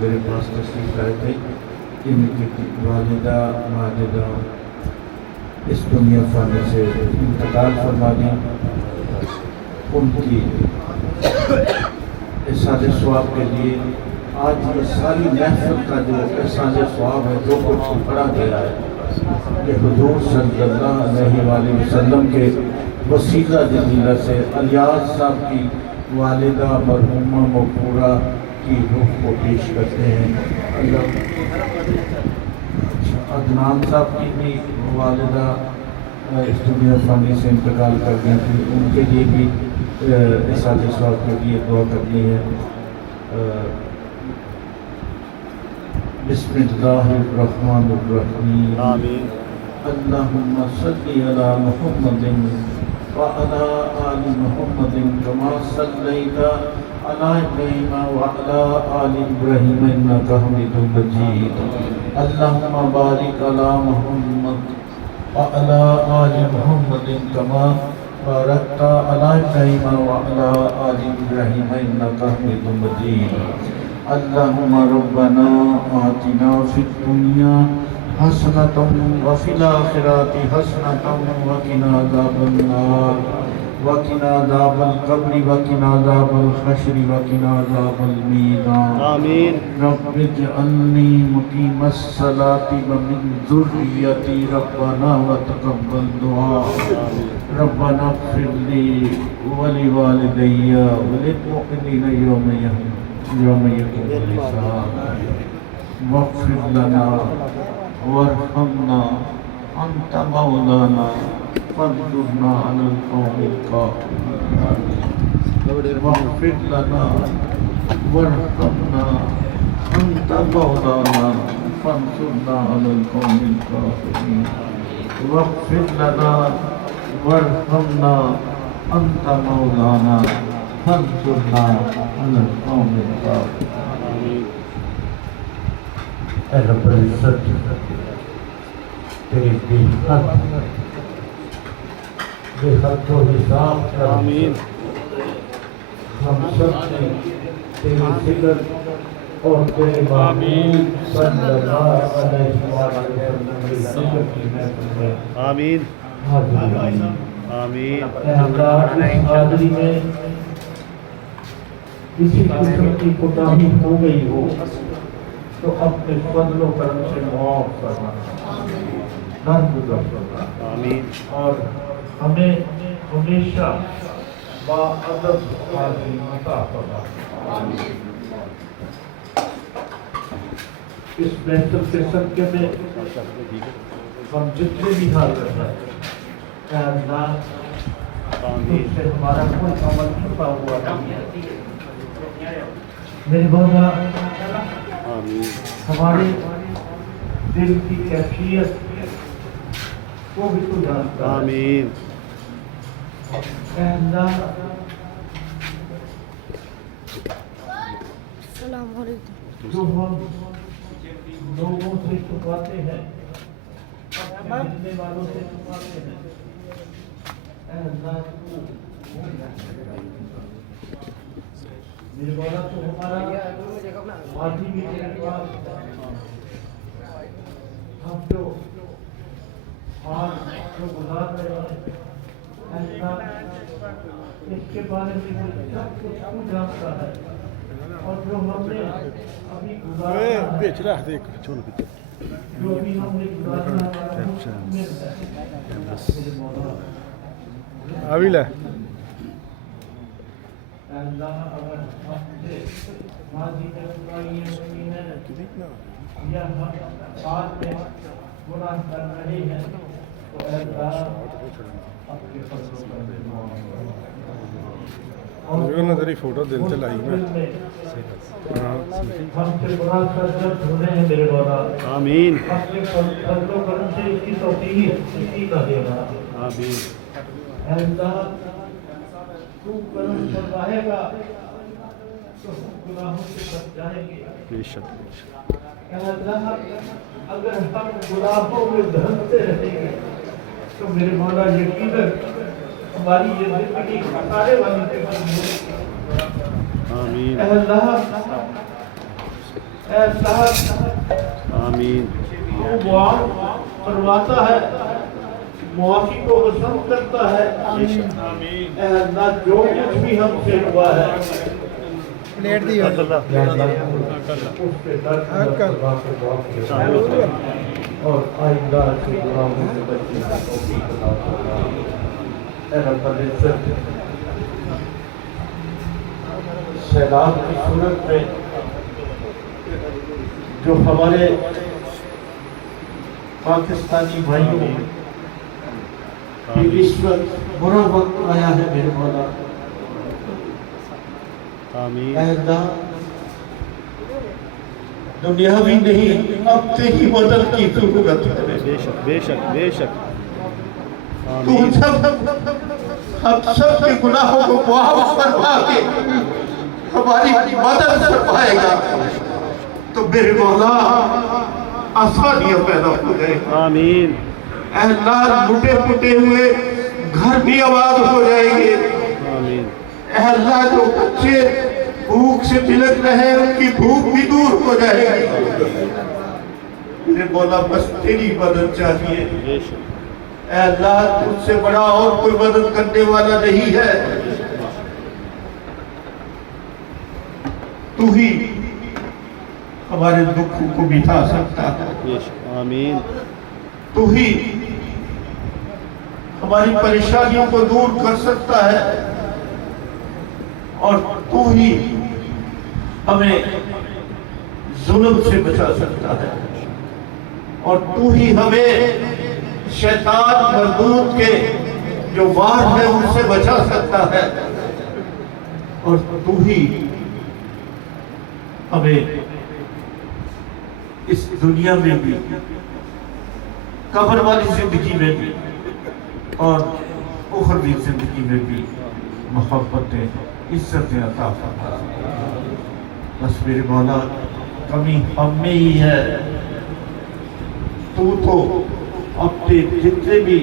میرے پاس تشریف لائے تھے، ان کی والدہ ماجدہ اس دنیا فانی سے انتقال فرما دی، ان کی احسان ثواب کے لیے آج یہ ساری محفل کا جو احسان ثواب ہے جو کچھ پڑھا گیا ہے، یہ حضور صلی اللہ علیہ وآلہ وسلم کے وسیلہ جلیلہ سے الیاس صاحب کی والدہ مرحومہ مغفورہ کی روح کو پیش کرتے ہیں۔ اللہ عدنان صاحب کی بھی والدہ اس دنیا فانی سے انتقال کر گئی تھی، ان کے لیے بھی احسان ثواب کے لیے دعا کرنی ہے۔ بسم اللہ الرحمن الرحیم، آمین۔ اللہم صلی علی محمد وعلی آل محمد کما صلیت علی ابراہیم وعلی آل ابراہیم انک حمید مجید، اللہم بارک علی محمد وعلی آل محمد کما بارکت علی ابراہیم وعلی آل ابراہیم انک حمید مجید، اللہم ربنا آتنا فی الدنیا حسنۃ وفی الآخرۃ حسنۃ وقنا عذاب النار وقنا عذاب القبر وقنا عذاب الحشر وقنا عذاب المیزان، آمین۔ رب اجعلنی مقیم الصلاۃ ومن ذریتی ربنا وتقبل دعا، ربنا اغفر لی ولوالدی وللمؤمنین یوم یقوم الحساب، واغفر لنا وارحمنا انت مولانا فانصرنا علی القوم الکافرین، واغفر لنا وارحمنا انت مولانا فانصرنا علی القوم الکافرین، واغفر لنا وارحمنا انت مولانا فانصرنا علی القوم الکافرین۔ اے رب العزت، تیری بے حد و حساب کا آمین۔ ہم سب نے تیری ذکر اور تیرے محبوب صلی اللہ علیہ وسلم کی ذکر کی محفل میں آمین۔ حاضری۔ آمین۔ اے اللہ، اس حاضری میں کسی قسم کی کوتاہی ہو گئی ہو تو اپنے فضل و کرم سے معاف کرنا، درگزر کرنا، آمین۔ اور ہمیں ہمیشہ باادب حاضری عطا فرما۔ اس محفل کے صدقے میں ہم جتنے بھی حاضر ہیں، اے اللہ، آمین۔ تجھ سے ہمارا کوئی عمل چھپا ہوا نہیں ہے، میرے مولا آمین۔ ہمارے دل کی کیفیت کو بھی تو جانتا ہے۔ آمین۔ اے اللہ، السلام علیکم۔ جو ہم لوگوں سے چھپاتے ہیں، اپنے ملنے والوں سے چھپاتے ہیں، اے اللہ تو میرے مولا تو ہمارا ماضی بھی تیرے پاس ہے، ہم جو آج جو گزار رہے ہیں، اے اللہ اس کے بارے میں سب کچھ تو جانتا ہے، اور جو ہم نے ابھی گزارا ہے، جو بھی ہم نے گزارنا ہے، میرے مولا آویلا۔ اے اللہ، اگر ہم سے ماضی میں برائیاں ہوئی ہیں یا ہم بعد میں گناہ کر رہے ہیں تو اے اللہ اپنے فضل و کرم سے معاف کرنا۔ نظری فوٹو دل سے لائی میں۔ ہم سے برا سرزد ہونے ہیں میرے مولا، آمین۔ اپنے فضل و کرم سے اس کی توفیق نصیب دینا۔ آمین۔ اے اللہ، تو کرم فرمائے گا تو ہم گناہوں سے بچ جائیں گے۔ بے شک۔ اے اللہ، اگر ہم گناہوں میں دھنتے رہیں گے تو میرے مولا یقیناً ہماری یہ زندگی خسارے والی زندگی ہوگی۔ آمین۔ اے اللہ، اے اللہ آمین تو معاف فرماتا ہے، معافی کو پسند کرتا ہے۔ اے اللہ جو کچھ بھی ہم سے ہوا ہے پلیٹ دی یا اللہ اس پہ درد اور آئندہ سے گناہوں سے بچنے کی توفیق عطا فرما۔ اے رب العزت سیلاب کی صورت میں جو ہمارے پاکستانی بھائیوں کی اس وقت برا وقت آیا ہے میرے مولا، آمین اے اللہ دنیاوی نہیں اب تیری مدد کی ضرورت ہے۔ بے شک بے شک بے شک تو آمین جب ہم سب کے گناہوں کو معاف فرما کے ہماری مدد فرمائے گا تو میرے مولا آسانیاں پیدا ہو جائے گا۔ آمین اے اللہ لٹے پٹے ہوئے گھر بھی آباد ہو جائیں گے۔ آمین اے اللہ جو بچے بھوک سے بلک رہے ہیں ان کی بھوک بھی دور ہو جائے گی۔ میرے مولا بس تیری مدد چاہیے۔ بے شک اے اللہ تجھ سے بڑا اور کوئی مدد کرنے والا نہیں ہے، تو ہی ہمارے دکھوں کو مٹا سکتا ہے، بے شک آمین تو ہی ہماری پریشانیوں کو دور کر سکتا ہے، اور تو ہی ہمیں ظلم سے بچا سکتا ہے، اور تو ہی ہمیں شیطان مردود کے جو وار ہے ان سے بچا سکتا ہے، اور تو ہی ہمیں اس دنیا میں بھی قبر والی زندگی میں بھی اور اخروی زندگی میں بھی محبتیں عزتیں عطا فرما۔ بس میرے مولا کمی ہم میں ہی ہے، تو اپنے جتنے بھی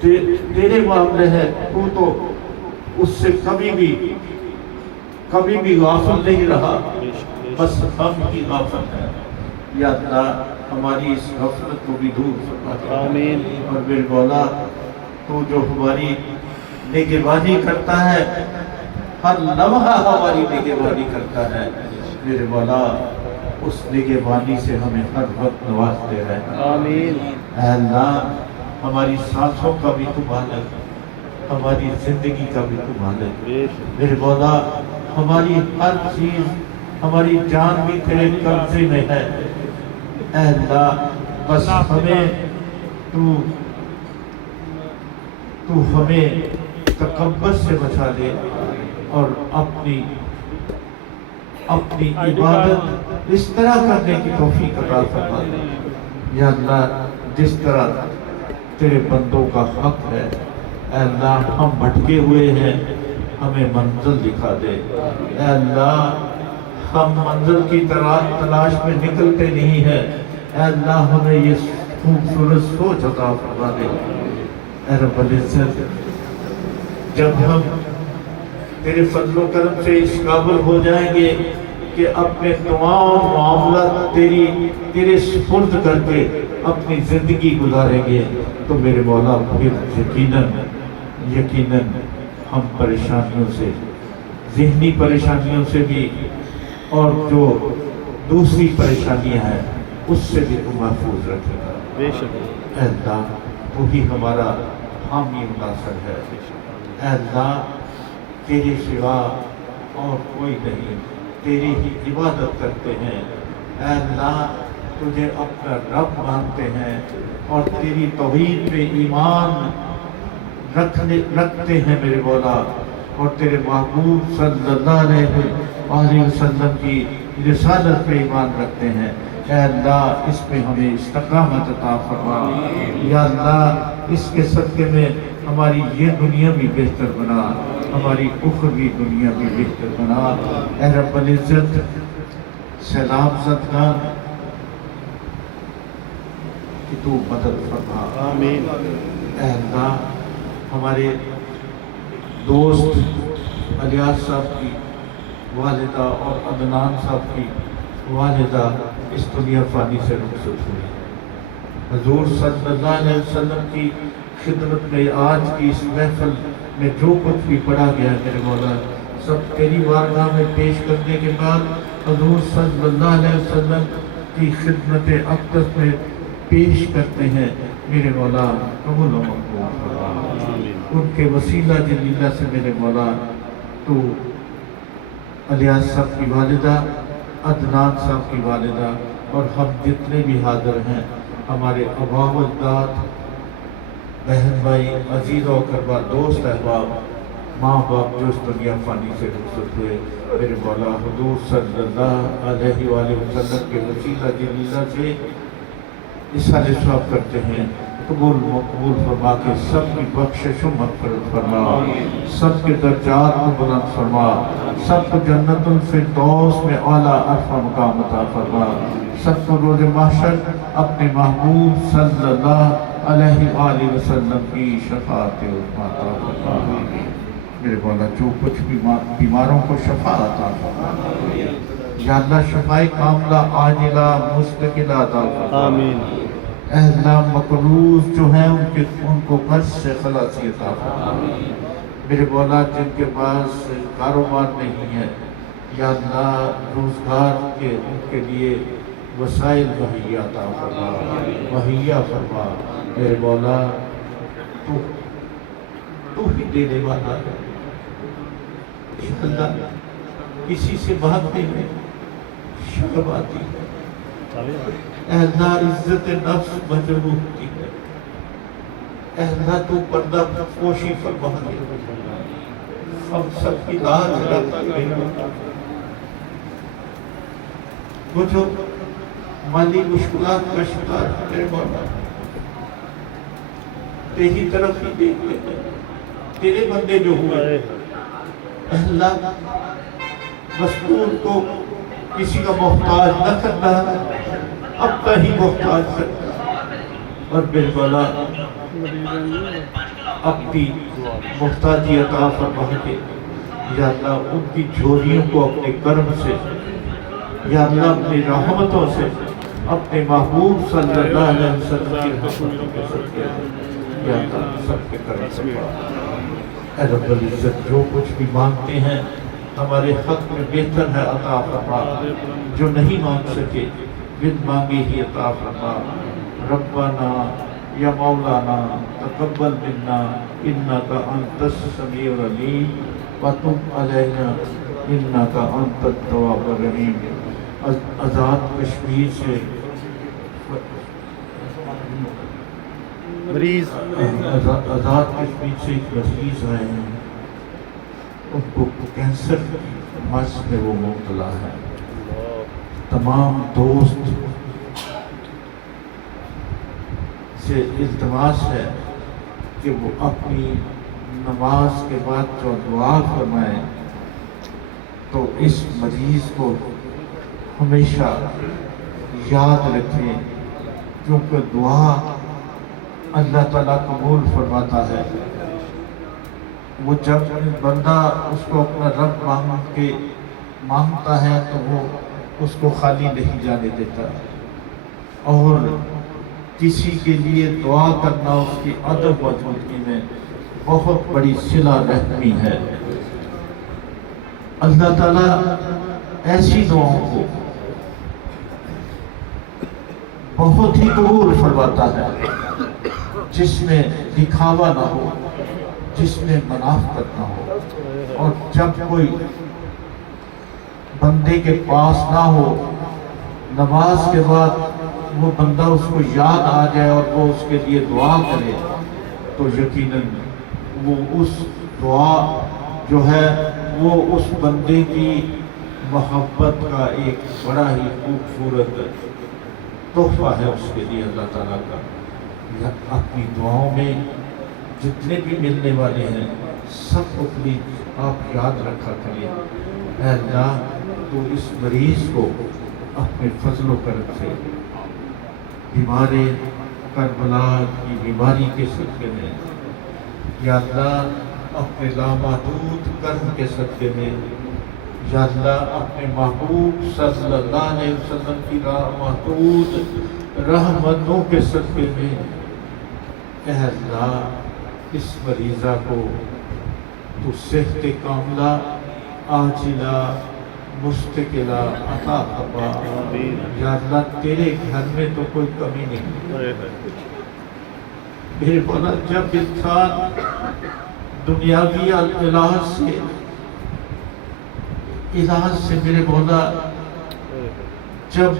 تیرے معاملے ہیں تو اس سے کبھی بھی غافل نہیں رہا، بس ہم ہی غافل ہیں۔ یا اللہ ہماری اس غفلت کو بھی دور فرما دے۔ آمین اور میرے مولا تو جو ہماری نگہبانی کرتا ہے، ہر لمحہ ہماری نگہبانی کرتا ہے، میرے مولا اس نگہبانی سے ہمیں ہر وقت نوازتے رہنا۔ آمین اے اللہ ہماری سانسوں کا بھی تو مالک، ہماری زندگی کا بھی تو مالک، بے شک میرے مولا ہماری ہر چیز، ہماری جان بھی تیرے قبضے میں ہے۔ اے اللہ بس ہمیں تو ہمیں تکبر سے بچا دے اور اپنی عبادت اس طرح کرنے کی توفیق عطا فرما دے۔ یا اللہ جس طرح تیرے بندوں کا حق ہے، اے اللہ ہم بھٹکے ہوئے ہیں، ہمیں منزل دکھا دے۔ اے اللہ ہم منزل کی تلاش میں نکلتے نہیں ہیں، اے اللہ ہمیں یہ خوبصورت سوچ عطا فرما دے۔ اے رب العزت جب ہم تیرے فضل و کرم سے اس قابل ہو جائیں گے کہ اپنے تمام معاملات تیرے سپرد کر کے اپنی زندگی گزاریں گے تو میرے مولا پھر یقیناً ہم پریشانیوں سے، ذہنی پریشانیوں سے بھی اور جو دوسری پریشانیاں ہیں اس سے بھی تو محفوظ رکھے گا۔ بے شک اے اللہ تو ہی ہمارا حامی و ناصر ہے۔ اے اللہ تیرے سوا اور کوئی نہیں، تیری ہی عبادت کرتے ہیں۔ اے اللہ تجھے اپنا رب مانتے ہیں اور تیری توحید پہ ایمان رکھتے ہیں میرے مولا، اور تیرے محبوب صلی اللہ علیہ وسلم کی رسالت پہ ایمان رکھتے ہیں۔ اے اللہ اس پہ ہمیں استقامت عطا فرما۔ یا اللہ اس کے صدقے میں ہماری یہ دنیا بھی بہتر بنا، ہماری اخروی دنیا بھی بہتر بنا۔ اے رب العزت سیلاب زدگان کہ تو مدد فرما۔ آمین اے اللہ ہمارے دوست الیاس صاحب کی والدہ اور عدنان صاحب کی والدہ اس دنیا فانی سے رخصت ہوئی۔ حضور صلی اللہ علیہ وسلم کی خدمت میں آج کی اس محفل میں جو کچھ بھی پڑھا گیا میرے مولا سب تیری بارگاہ میں پیش کرنے کے بعد حضور صلی اللہ علیہ وسلم کی خدمت اقدس میں پیش کرتے ہیں میرے مولا قبول و مقبول فرما۔ ان کے وسیلہ جلیلہ سے میرے مولا تو الیاس صاحب کی والدہ، عدنان صاحب کی والدہ اور ہم جتنے بھی حاضر ہیں، ہمارے آبا و اجداد، بہن بھائی، عزیز و اقربا، دوست احباب، ماں باپ جو اس دنیا فانی سے رخصت ہوئے میرے مولا حضور صلی اللہ علیہ وآلہ وسلم کے وسیلہ جلیلہ سے اِسحال ثواب کرتے ہیں، قبول مقبول فرما کے سب کی بخشش و مغفرت فرما، سب کے درجات کو بلند فرما، سب کو جنت الفردوس میں اعلیٰ عرفہ مقام عطا فرما، سب کو روز محشر اپنے محبوب صلی اللہ علیہ وآلہ وسلم کی شفاعت عظمیٰ عطا فرما۔ میرے مولا جو کچھ بیماروں کو شفا عطا فرما، یا اللہ شفائے کاملہ عاجلہ مستقلہ عطا فرما۔ آمین۔ اے اللہ مقروض جو ہیں ان کو قرض سے خلاصی عطا فرما۔ میرے مولا جن کے پاس کاروبار نہیں ہے یا اللہ روزگار کے ان کے لیے وسائل مہیا عطا فرما، مہیا فرما۔ میرے مولا تو ہی دینے والا ہے، اللہ کسی سے مانگنے میں شرم آتی ہے، اے اللہ عزت نفس مجروح ہوتی ہے، اے اللہ تو پردہ پوشی فرما دے، ہم سب کی لاج رکھتا ہے۔ وہ جو مالی مشکلات کا شکار ہے میرے مولا تیری طرف ہی دیکھتے ہیں، تیرے بندے جو ہوئے اے اللہ مذکور کو کسی کا محتاج نہ کرنا، اپنا ہی محتاج کرنا، اور بالبلا اپنی محتاجی عطا فرما کے یا اللہ ان کی جھولیوں کو اپنے کرم سے یا اللہ اپنی رحمتوں سے اپنے محبوب صلی اللہ علیہ وسلم کی رحمتوں کے صدقے یا اللہ سب کے کرم سے اے رب العزت جو کچھ بھی مانگتے ہیں ہمارے حق میں بہتر ہے عطا فرما، جو نہیں مانگ سکے بن مانگے ہی عطا فرما۔ ربنا یا مولانا تقبل منا انک انت السمیع العلیم وتب علینا انک انت التواب الرحیم۔ آزاد کشمیر سے مریض آزاد کشمیر سے ایک مریض آئے ہیں، ان کو کینسر مرض میں وہ مبتلا ہے۔ تمام دوست سے التماس ہے کہ وہ اپنی نماز کے بعد جو دعا فرمائیں تو اس مریض کو ہمیشہ یاد رکھیں، کیونکہ دعا اللہ تعالیٰ قبول فرماتا ہے۔ وہ جب بندہ اس کو اپنا رب مانگتا ہے تو وہ اس کو خالی نہیں جانے دیتا، اور کسی کے لیے دعا کرنا اس کی عدم موجودگی میں بہت بڑی صلہ رحمی ہے۔ اللہ تعالیٰ ایسی دعاؤں کو بہت ہی قبول فرماتا ہے جس میں دکھاوا نہ ہو، جس میں منافقت نہ ہو، اور جب کوئی بندے کے پاس نہ ہو نماز کے بعد وہ بندہ اس کو یاد آ جائے اور وہ اس کے لیے دعا کرے تو یقیناً وہ اس دعا جو ہے وہ اس بندے کی محبت کا ایک بڑا ہی خوبصورت تحفہ ہے اس کے لیے اللہ تعالیٰ کا۔ اپنی دعاؤں میں جتنے بھی ملنے والے ہیں سب کو پلیز آپ یاد رکھا کریں۔ اے اللہ تو اس مریض کو اپنے فضل و کرم سے بیمار کربلا کی بیماری کے صدقے میں یا اللہ اپنے لامحدود کرم کے صدقے میں یا اللہ اپنے محبوب صلی اللہ علیہ وسلم کی محدود رحمتوں کے صدقے میں اے اللہ اس مریضہ کو تو صحت کاملہ عاجلہ مستقلہ عطا فرما۔ یا اللہ تیرے گھر میں تو کوئی کمی نہیں۔ میرے مولا جب انسان دنیاوی علاج سے میرے مولا جب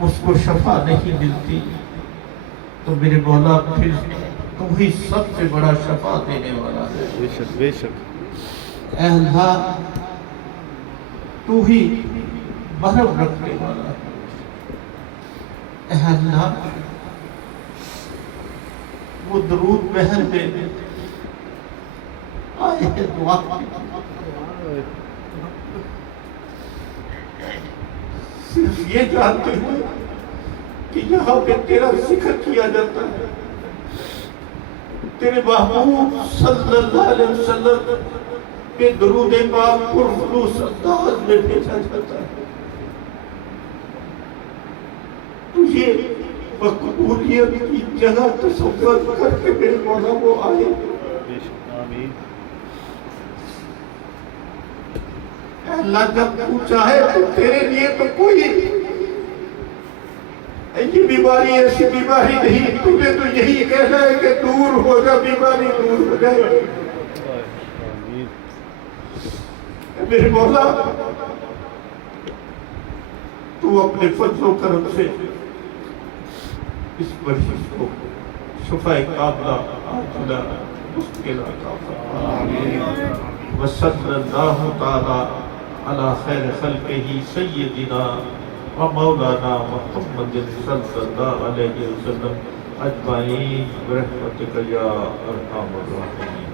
اس کو شفا نہیں ملتی تو میرے مولا پھر تم ہی سب سے بڑا شفا دینے والا ہے۔ بے شک بے شک اے اللہ تو ہی مرہم رکھنے والا ہے۔ اے اللہ وہ درود بہر میں آئے ہیں دعا صرف یہ جانتے ہیں کہ یہاں پہ تیرا ذکر کیا جاتا ہے، تیرے محبوب صلی اللہ علیہ وسلم پہ درود پاک پرخلوص انداز میں بھیجا جاتا ہے۔ تجھے مقبولیت کی جگہ تصور کر کے میرے مولا وہ آئے۔ بے شک آمین اے اللہ جب تو چاہے تو تیرے لیے تو کوئی یہ بیماری ایسی بیماری نہیں، تجھے تو یہی کہنا ہے کہ دور ہو جا، بیماری دور ہو جائے۔ آمین میرے مولا تو اپنے فضل و کرم سے اس مریض کو شفا کاملہ عاجلہ مستقلہ عطا فرما۔ وصلی اللہ تعالی علی خیر خلقہ سیدنا و مولانا محمد صلی اللہ علیہ وسلم اجمعین برحمتک یا ارحم الراحمین۔